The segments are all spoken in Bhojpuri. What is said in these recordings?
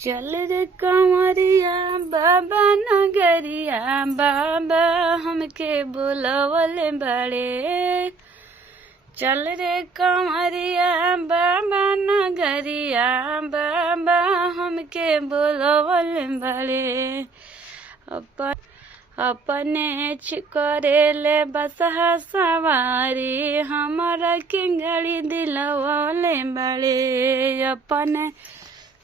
चल रे कंवरिया बाबा नगरिया, बाबा हमके बुलवले बड़े। चल रे कंवरिया बाबा नगरिया, बाबा हमके बुलवले बड़े। अपने करेले बसहा सवारी, हमारा किंगड़ी दिलवले बड़े। अपने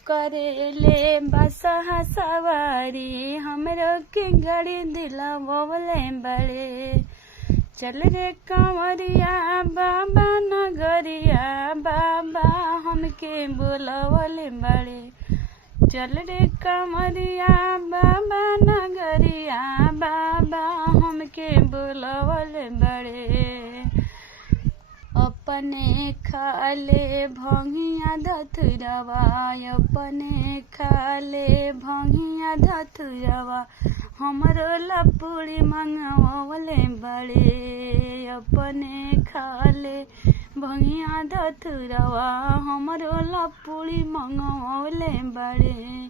करेले बसहा सवारी, हमरो किंगड़ी दिलवले बड़े। चल रे कंवरिया बाबा नगरिया, बाबा हमके बुलवले बड़े। चल रे कंवरिया बाबा नगरिया, बाबा हमके बुलवले बड़े। अपने खाले भंगिया धतुरवा, अपने खाले भंगिया धतुरवा, हमरो लपुड़ी मंगवले बड़े। अपने खाले भंगिया धतुरवा, हमरो लपुड़ी मंगवले बड़े।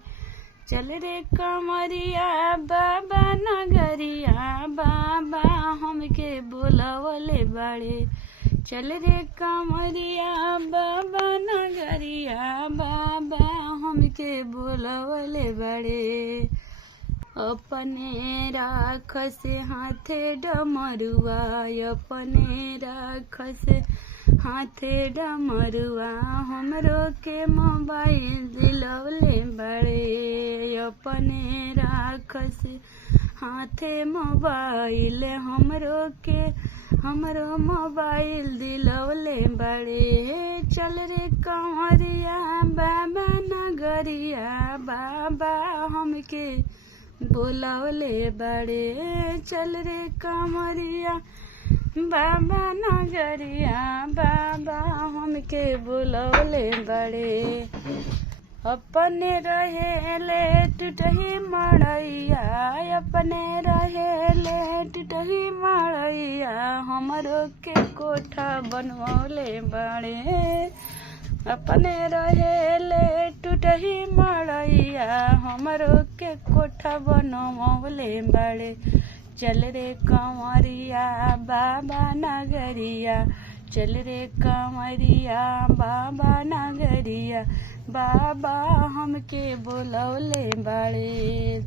चल रे कंवरिया बाबा नगरिया, बाबा हमके बुलवले बड़े। चल रे कंवरिया बाबा नगरिया, बाबा हमके बुलवले बड़े। अपने राखस हाथे डमरुआ, अपने राखस हाथे डमरुआ, हमरो के मोबाइल दिलवले बड़े। अपने राखस हाथे मोबाइल, हमरो मोबाइल दिलवले बड़े। चल रे कंवरिया बाबा नगरिया, बाबा हमके बुलवले बड़े। चल रे कंवरिया बाबा नगरिया, बाबा हमके बुलवले बड़े। अपने रहेले टूटही मड़ैया, अपने रहेले टूटही मड़ैया, हमरो के कोठा बनवले बड़े। अपने रहेले टूटही मड़ैया, हमरो के कोठा बनवले बड़े। चल रे कंवरिया बाबा नगरिया, चल रे कंवरिया बाबा नगरिया, बाबा हमके बुलवले बड़े।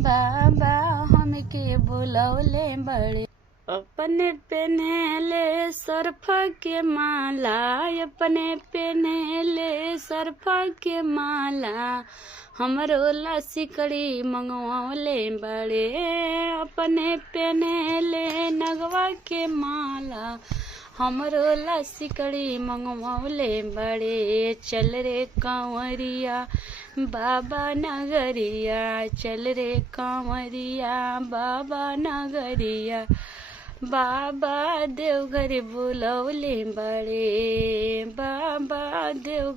बाबा हमके बुलवले बड़े। अपने पेन्हेले सर्फ के माला, अपने पेन्हेले सर्फ के माला, हमरो ला सिकड़ी मंगवले बड़े। अपने पेन्हेले नगवा के माला, हमरो ला सिकड़ी मंगवले बड़े। चल रे कंवरिया बाबा नगरिया, चल रे कंवरिया बाबा नगरिया, बाबा देवघर बुलवले बड़े। बाबा देव